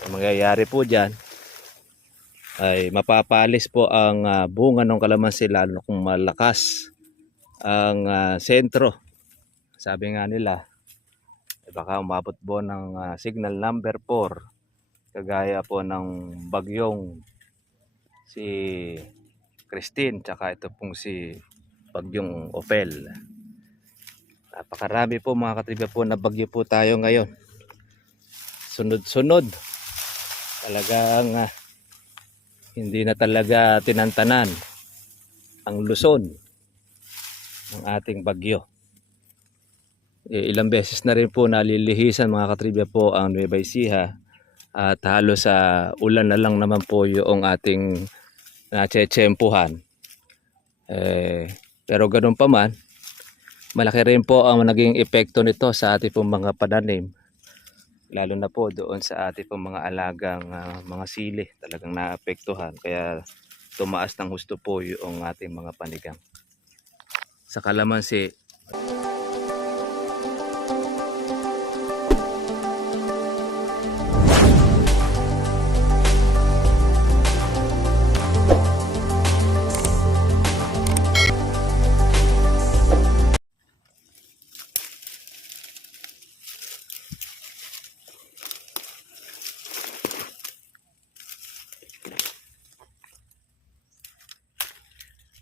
Ang mangyayari po dyan ay mapapalis po ang bunga ng kalamansi lalo kung malakas ang sentro. Sabi nga nila, baka umabot po ng signal number 4 kagaya po ng bagyong si Christine tsaka ito pong si bagyong Opel. Napakarami po mga katribya po na bagyo po tayo ngayon. Sunod-sunod. Talagang hindi na talaga tinantanan ang Luzon ng ating bagyo. Ilang beses na rin po nalilihisan mga katribya po ang Nueva Ecija at halos sa ulan na lang naman po yung ating natsetsempuhan. Pero ganun pa man, malaki rin po ang naging epekto nito sa ating pong mga pananim, lalo na po doon sa ating pong mga alagang mga sili. Talagang naapektuhan, kaya tumaas ng husto po yung ating mga panigang. Sa kalamansi,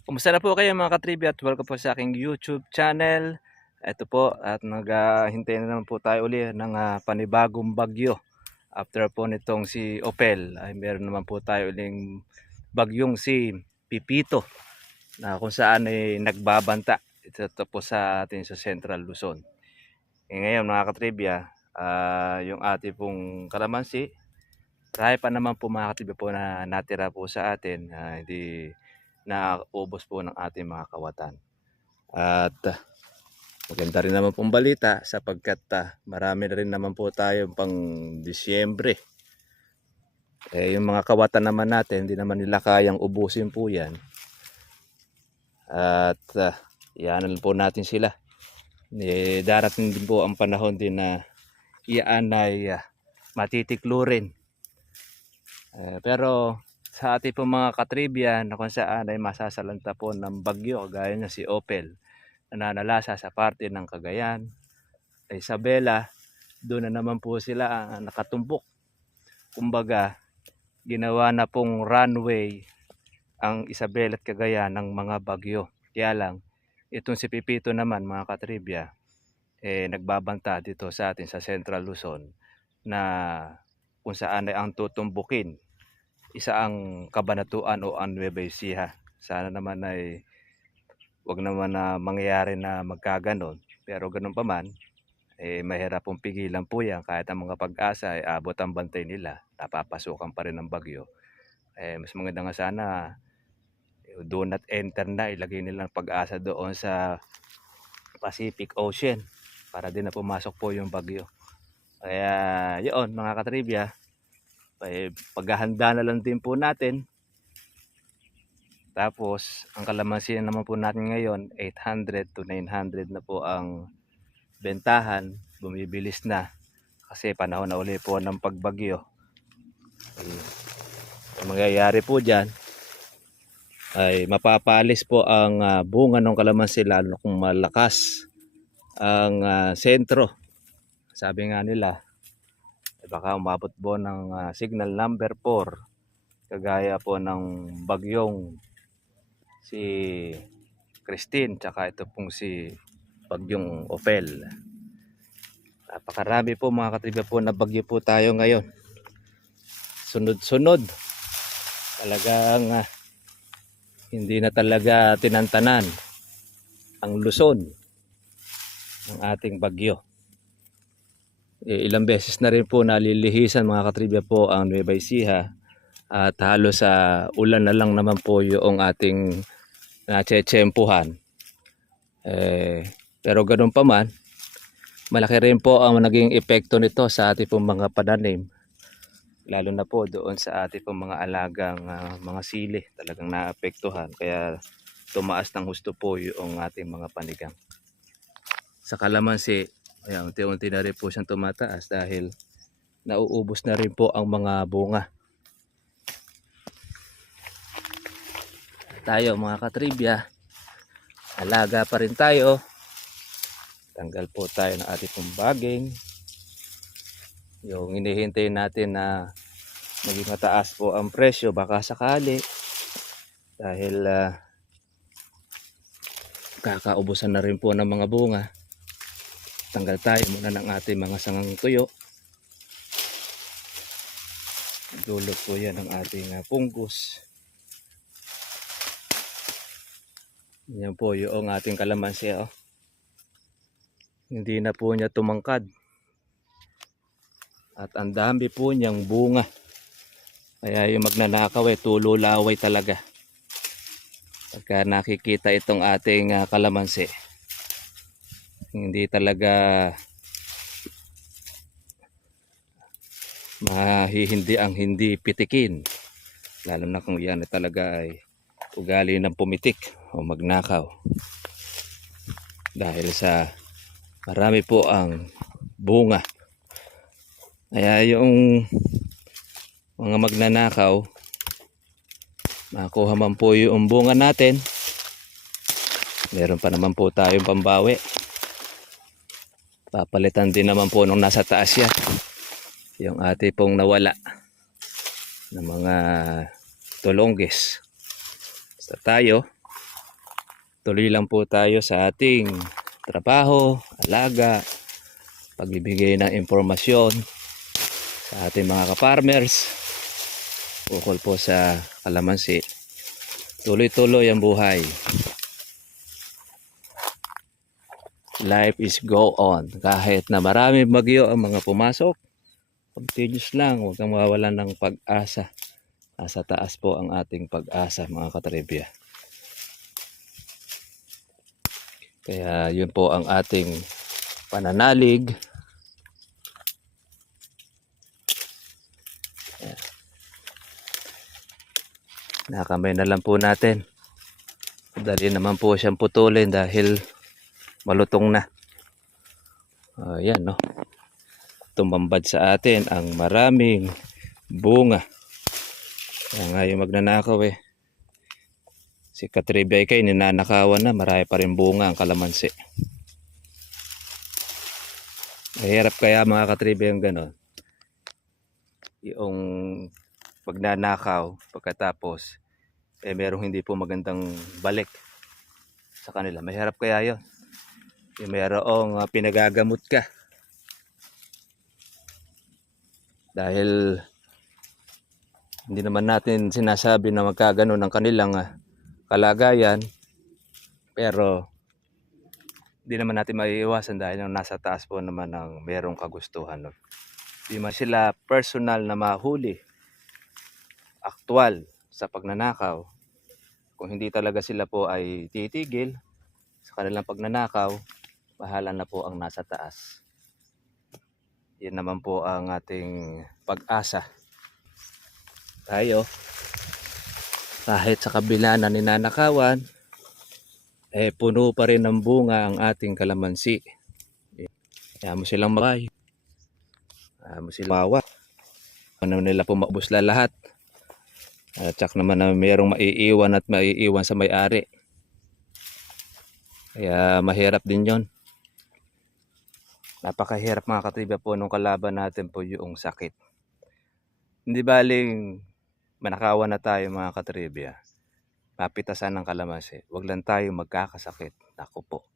kumusta na po kayo mga katribya at welcome po sa aking YouTube channel. Ito po at naghihintay na naman po tayo uli ng panibagong bagyo. After po nitong si Opel ay meron naman po tayo uling bagyong si Pipito na kung saan ay nagbabanta. Ito po sa atin sa Central Luzon. Ngayon mga katribya, yung ating pong kalamansi, marami pa naman po mga katribya po na natira po sa atin, hindi naubos po ng ating mga kawatan. At maganda rin naman pong balita sapagkat marami na rin naman po tayo pang Disyembre. Yung mga kawatan naman natin, hindi naman nila kayang ubusin po yan. At iyanan po natin sila. Darating din po ang panahon din na iyaan ay matitiklo rin. Pero sa ating po mga katribya na kung saan ay masasalanta po ng bagyo gaya na si Opel na nanalasa sa parte ng Cagayan, Isabela, doon na naman po sila nakatumbok. Kumbaga, ginawa na pong runway ang Isabela at Cagayan ng mga bagyo. Kaya lang, itong si Pipito naman mga katribya, nagbabanta dito sa atin sa Central Luzon na kung saan ay ang tutumbukin isa ang Cabanatuan o ang Nueva Ecija. Sana naman ay wag naman na mangyayari na magkaganon, pero ganun pa man, mahirap pong pigilan po yan. Kahit ang mga Pag-asa ay abot ang bantay nila, napapasukan pa rin ng bagyo. Mas maganda nga sana do not enter na, ilagay nilang Pag-asa doon sa Pacific Ocean para din na pumasok po yung bagyo. Kaya yun mga katribya, paghahanda na lang din po natin. Tapos ang kalamansi naman po natin ngayon 800 to 900 na po ang bentahan. Bumibilis na kasi panahon na uli po ng pagbagyo. Ang mangyayari po dyan ay mapapalis po ang bunga ng kalamansi lalo kung malakas ang sentro. Sabi nga nila, baka umabot po ng signal number 4 kagaya po ng bagyong si Christine tsaka ito pong si bagyong Opel. Napakarami po mga katribya po na bagyo po tayo ngayon. Sunod-sunod. Talagang hindi na talaga tinantanan ang Luzon ng ating bagyo. Ilang beses na rin po nalilihisan mga katribya po ang Nueva Ecija at halos sa ulan na lang naman po yung ating natsetsempuhan. Pero ganun pa man, malaki rin po ang naging epekto nito sa ating pong mga pananim, lalo na po doon sa ating pong mga alagang mga sili. Talagang naapektuhan, kaya tumaas ng husto po yung ating mga panigang. Sa kalamansi, ayan, unti-unti na rin po siyang tumataas dahil nauubos na rin po ang mga bunga. Tayo mga katribya, alaga pa rin tayo. Tanggal po tayo ng ating pumbaging. Yung hinihintay natin na maging mataas po ang presyo baka sakali. Dahil kakaubusan na rin po ng mga bunga. Tanggal tayo muna ng ating mga sangang tuyo. Dulot po yan ng ating pungkus. Yan po yung ating kalamansi. Oh. Hindi na po niya tumangkad. At ang dami po niyang bunga. Kaya yung magnanakaw tulo laway talaga. Pagka nakikita itong ating kalamansi, hindi talaga mahihindi ang hindi pitikin, lalo na kung yan talaga ay ugali ng pumitik o magnakaw, dahil sa marami po ang bunga. Kaya yung mga magnanakaw, makuha man po yung bunga natin, meron pa naman po tayong pambawi. Papalitan din naman po nung nasa taas yan, yung ating pong nawala ng mga tulongges. Basta tayo, tuloy lang po tayo sa ating trabaho, alaga, pagbibigay ng impormasyon sa ating mga ka-farmers ukol po sa kalamansi. Tuloy-tuloy ang buhay. Life is go on. Kahit na marami bagyo ang mga pumasok, continuous lang, huwag kang mawawalan ng pag-asa. Nasa taas po ang ating pag-asa, mga katribya. Kaya yun po ang ating pananalig. Nakamay na lang po natin. Dali naman po siyang putulin dahil malutong na. Ayan, no. Tumambad sa atin ang maraming bunga. Kaya nga yung magnanakaw si katribya kay ninanakawan na, marami pa rin bunga ang kalamansi. Mahirap kaya mga katribya yung gano'n. Yung magnanakaw pagkatapos merong hindi po magandang balik sa kanila. Mahirap kaya yun. Yung mayroong pinagagamot ka. Dahil hindi naman natin sinasabi na magkaganon ang kanilang kalagayan. Pero hindi naman natin maiiwasan dahil nasa taas po naman ng mayroong kagustuhan. Hindi man sila personal na mahuli, aktual sa pagnanakaw. Kung hindi talaga sila po ay titigil sa kanilang pagnanakaw, bahala na po ang nasa taas. Yan naman po ang ating pag-asa. Tayo, kahit sa kabila na ninanakawan, puno pa rin ng bunga ang ating kalamansi. Kaya mo silang makay. Kaya mo silang mawa. Ano nila po maubos lahat. At tsak naman na mayroong maiiwan at maiiwan sa may-ari. Kaya mahirap din yon. Napakahirap mga katribya po nung kalaban natin po yung sakit. Hindi baling manakawan na tayo mga katribya, mapitasan ng kalamansi, wag lang tayo magkakasakit. Naku po.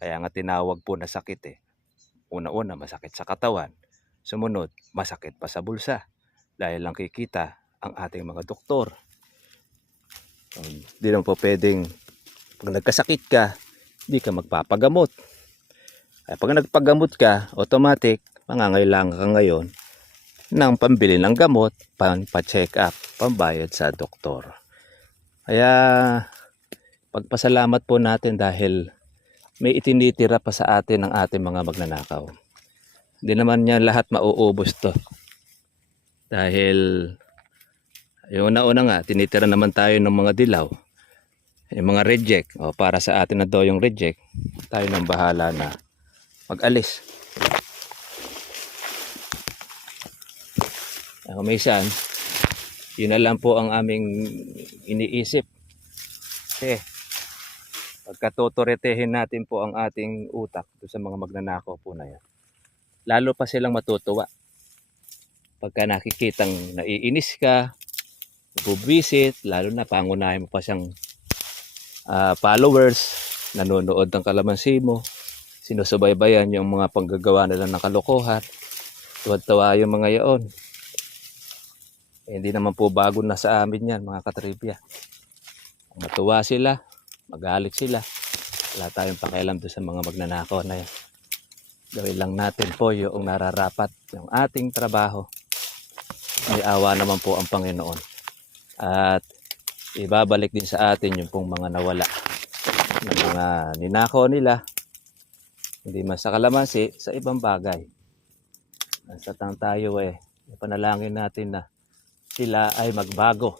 Kaya nga tinawag po na sakit Una-una masakit sa katawan, sumunod masakit pa sa bulsa dahil lang kikita ang ating mga doktor. Hindi lang po pwedeng pag nagkasakit ka, hindi ka magpapagamot. Kaya pag nagpagamot ka, automatic mangangailangan ka ngayon ng pambili ng gamot, pa-check up, pambayad sa doktor. Kaya pagpasalamat po natin dahil may itinitira pa sa atin ng ating mga magnanakaw. Hindi naman niya lahat mauubos to. Dahil yung una-una nga, tinitira naman tayo ng mga dilaw. Yung mga reject, para sa atin na daw yung reject, tayo nang bahala na mag-alis. Minsan, yun na lang po ang aming iniisip. Kasi, pagka tuturetehin natin po ang ating utak doon sa mga magnanakaw po na yan, lalo pa silang matutuwa. Pagka nakikitang naiinis ka, bubisit, lalo na pangunahin mo pa siyang followers, nanonood ng kalamansi mo, sinusubaybayan yung mga panggagawa nila ng kalokohan, tuwad-tawa yung mga yaon. Hindi naman po bago na sa amin yan, mga katribya. Matuwa sila, magalit sila, wala tayong pakialam doon sa mga magnanakaw na yan. Gawin lang natin po yung nararapat, yung ating trabaho. May awa naman po ang Panginoon. At ibabalik din sa atin yung pong mga nawala. Yung mga ninakaw nila, hindi man sa kalamansi, sa ibang bagay. Nasa tang tayo ipanalangin natin na sila ay magbago.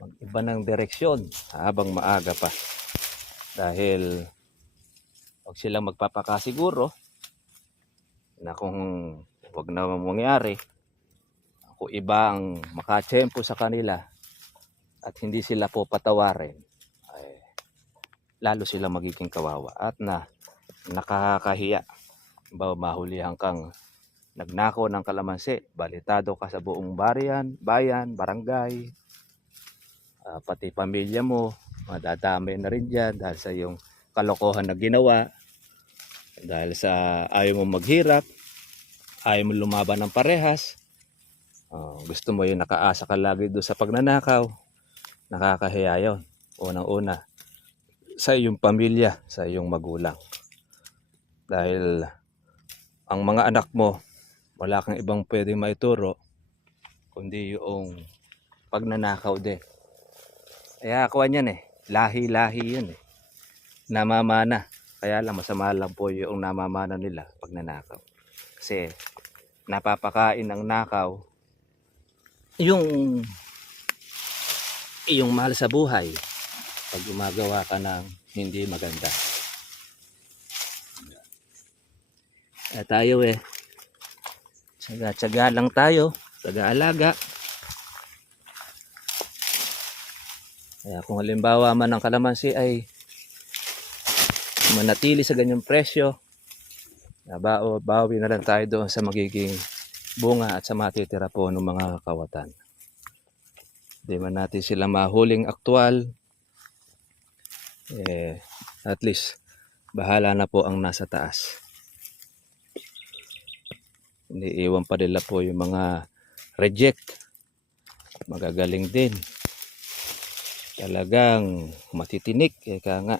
Mag-iba ng direksyon habang maaga pa. Dahil huwag silang magpapakasiguro na kung huwag na mangyari, kung iba ang makatsempo sa kanila at hindi sila po patawarin, ay lalo sila magiging kawawa at nakakahiya. Mahulihan kang nagnakaw ng kalamansi, balitado ka sa buong bayan, barangay, pati pamilya mo, madadamay na rin dyan dahil sa yung kalokohan na ginawa, dahil sa ayaw mo maghirap, ayaw mo lumaban ng parehas, gusto mo yung nakaasa ka lagi doon sa pagnanakaw, nakakahiya yun. Unang-una, sa iyong pamilya, sa iyong magulang. Dahil ang mga anak mo, wala kang ibang pwedeng maituro, kundi yung pagnanakaw din. Kaya ako yan lahi-lahi yun namamana. Kaya lang masama lang po yung namamana nila pagnanakaw. Kasi napapakain ng nakaw yung mahal sa buhay pag gumagawa ka ng hindi maganda. Kaya tayo tsaga-tsaga lang tayo, tsaga-alaga. Kaya kung halimbawa man ang kalamansi ay manatili sa ganyang presyo, bawi na lang tayo doon sa magiging bunga at sa matitira po ng mga kawatan. Hindi man natin sila mahuling aktual, at least bahala na po ang nasa taas. Hindi iwan pa nila po yung mga reject, magagaling din. Talagang matitinik, kaya nga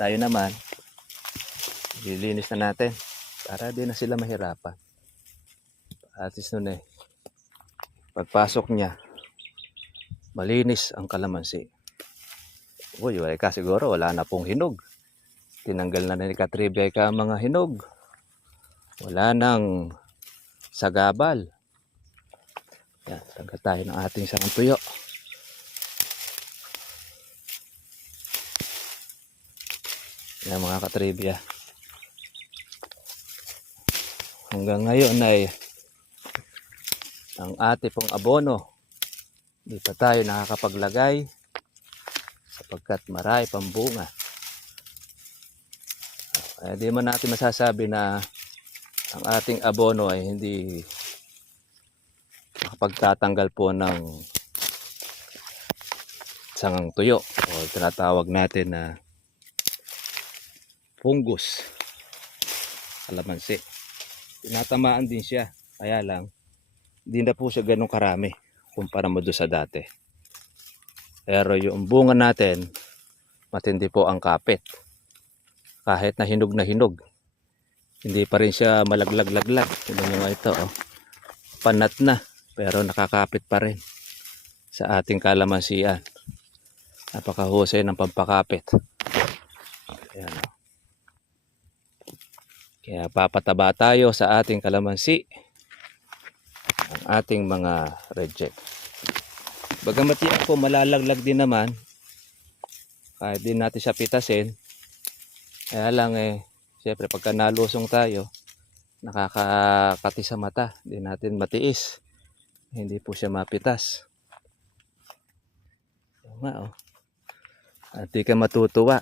tayo naman lilinis na natin para di na sila mahirapan. At least nun pagpasok niya malinis ang kalamansi. Uy, ka siguro wala na pong hinog, tinanggal na ni Katribya ka mga hinog, wala nang sagabal. Yan, tanggal tayo ng ating sarang tuyo. Yan mga katribya. Hanggang ngayon ay ang ate pong abono, hindi pa tayo nakakapaglagay sapagkat marami pang bunga. Di man natin masasabi na ang ating abono ay hindi makapagtatanggal po ng sangang tuyo o tinatawag natin na fungus kalamansi. Tinatamaan din siya, kaya lang hindi na po siya ganun karami kumpara mo doon sa dati. Pero yung bunga natin matindi po ang kapit. Kahit na hinog, hindi pa rin siya malaglag-laglag. Tignan nyo nga ito, panat na, pero nakakapit pa rin sa ating kalamansian. Napakahusay ng pampakapit. Ayan. Kaya papataba tayo sa ating kalamansi, ang ating mga reject. Bagamat yan po malalaglag din naman, kahit din natin siya pitasin, kaya lang siyempre pagka nalusong tayo, nakakakati sa mata. Hindi natin matiis. Hindi po siya mapitas. Oo nga, oh. At di ka matutuwa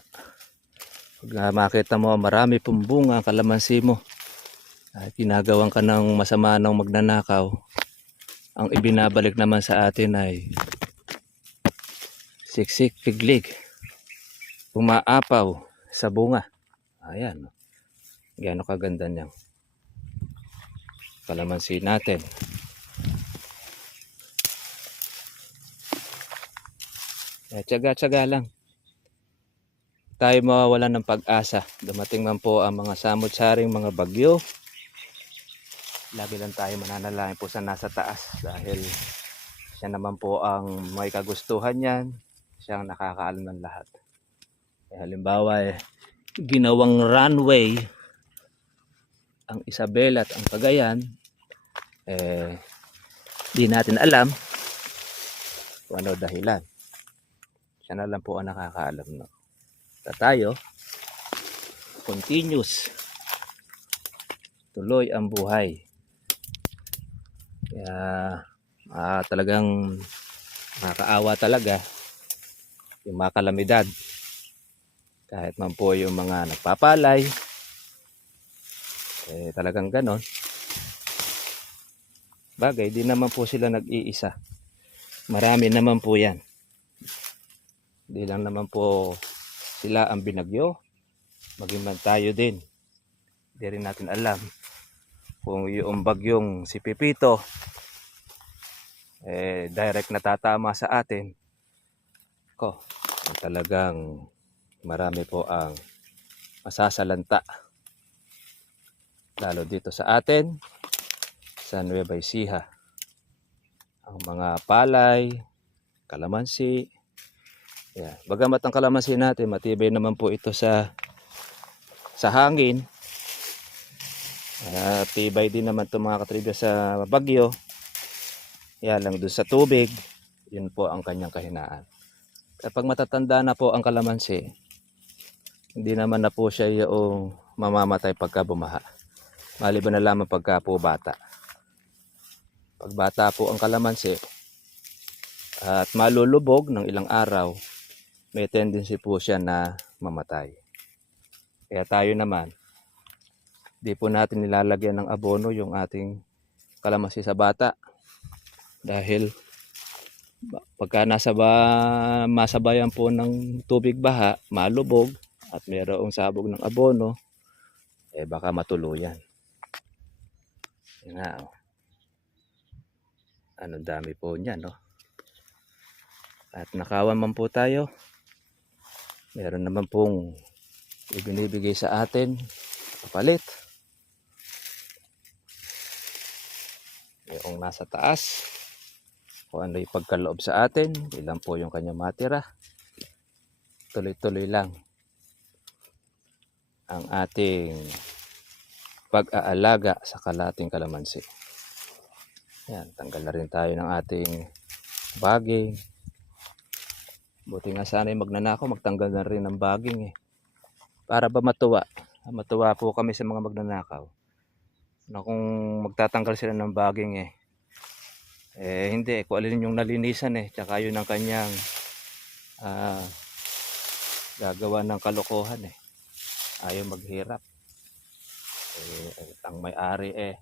pag makita mo marami pong bunga ang kalamansi mo at ginagawan ka ng masama ng magnanakaw. Ang ibinabalik naman sa atin ay siksik, piglig, umaapaw sa bunga. Ayan, oh. Gaano kaganda niyang kalamansi natin. Tiyaga-tiyaga lang. Tayo mawawalan ng pag-asa. Dumating man po ang mga samot-saring mga bagyo. Lagi lang tayo mananalangin po sa nasa taas dahil siya naman po ang may kagustuhan yan. Siya ang nakakaalam ng lahat. Halimbawa, ginawang runway ang Isabela at ang Cagayan, di natin alam kung ano dahilan. Siya na lang po ang nakakaalam. No? Tayo, continuous, tuloy ang buhay. Kaya talagang nakakaawa talaga yung mga kalamidad. Kahit man po yung mga nagpapalay, talagang ganon. Bagay, di naman po sila nag-iisa. Marami naman po yan. Di lang naman po sila ang binagyo, maging man tayo din. Di rin natin alam kung yung bagyong si Pipito direct na tatama sa atin. Talagang marami po ang masasalanta. Lalo dito sa atin, sa Nueva Ecija. Ang mga palay, kalamansi. Yan. Bagamat ang kalamansi natin, matibay naman po ito sa hangin. Tibay din naman itong mga katribya sa bagyo. Yan lang doon sa tubig, yun po ang kanyang kahinaan. Kapag matatanda na po ang kalamansi, hindi naman na po siya yung mamamatay pagka bumaha. Maliban na lamang pagka po bata. Pag bata po ang kalamansi at malulubog ng ilang araw, may tendency po siya na mamatay. Kaya tayo naman, di po natin nilalagyan ng abono yung ating kalamansi sa bata. Dahil pagka masabayan po ng tubig baha, malubog at mayroong sabog ng abono, baka matuluyan. Yan nga, oh. Anong dami po niyan, no? At nakawan man po tayo, meron naman pong ibinibigay sa atin kapalit. Yung nasa taas, kung ano yung pagkaloob sa atin, ilan po yung kanya matira. Tuloy-tuloy lang ang ating pag-aalaga sa kalating kalamansi. Yan, tanggal na rin tayo ng ating baging. Buti nga sana yung magnanakaw, magtanggal na rin ng baging para ba matuwa? Matuwa po kami sa mga magnanakaw na kung magtatanggal sila ng baging hindi, kung alin yung nalinisan tsaka yun ang kanyang gagawa ng kalokohan ayaw maghirap. Ang may-ari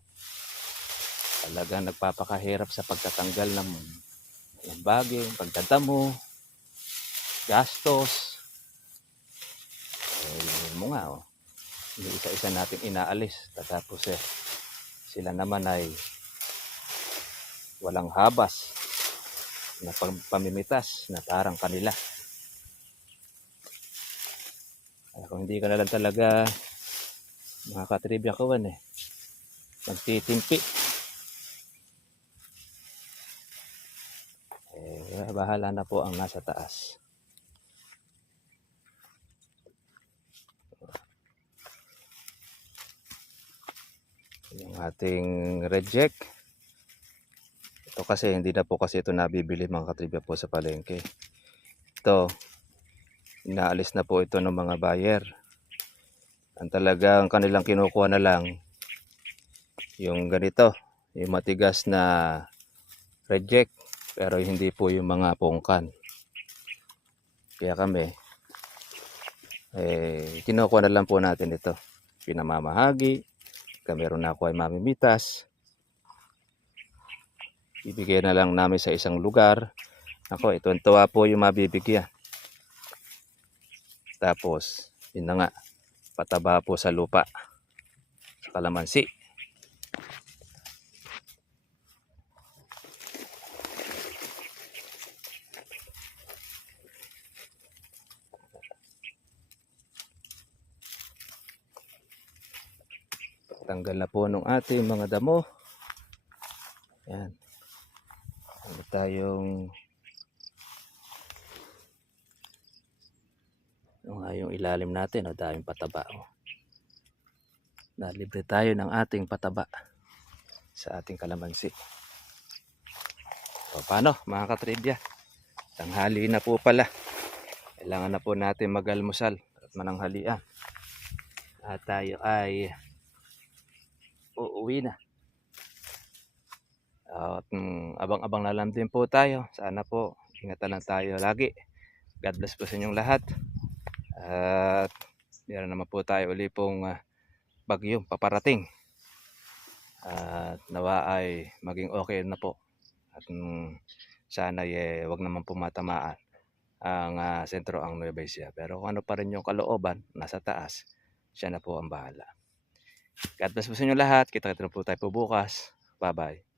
talagang nagpapakahirap sa pagtatanggal ng baging, pagdadamo, gastos. Yun mo nga, isa-isa natin inaalis. Tapos sila naman ay walang habas na pamimitas na parang kanila. Kung hindi ka na lang talaga mga katribya kawan magtitimpi, bahala na po ang nasa taas. Yung ating reject, ito kasi hindi na po kasi ito nabibili mga katribya po sa palengke. Ito, inaalis na po ito ng mga buyer. Ang talagang kanilang kinukuha na lang yung ganito, yung matigas na reject, pero hindi po yung mga pungkan. Kaya kami, kinukuha na lang po natin ito. Pinamamahagi, meron na ako ay mamimitas. Ibigay na lang namin sa isang lugar. Ako, tuwa po yung mabibigyan. Tapos, yun na nga, pataba po sa lupa, sa kalamansi. Tanggal na po nung ating mga damo. Yan. Ano tayong yung ilalim natin, daming pataba. Nalibre tayo ng ating pataba sa ating kalamansi. So, paano mga katribya? Tanghali na po pala. Kailangan na po natin mag-almusal at mananghalian. At tayo ay uuwi na. At abang-abang na lang din po tayo. Sana po ingatan lang tayo lagi. God bless po sa inyong lahat. At meron naman po tayo uli pong bagyong paparating. At nawa ay maging okay na po. At sana wag naman po matamaan ang sentro ang Nueva Ecija. Pero kung ano pa rin yung kalooban, nasa taas, siya na po ang bahala. God bless po sa inyo lahat. Kita-kita po tayo po bukas. Bye-bye.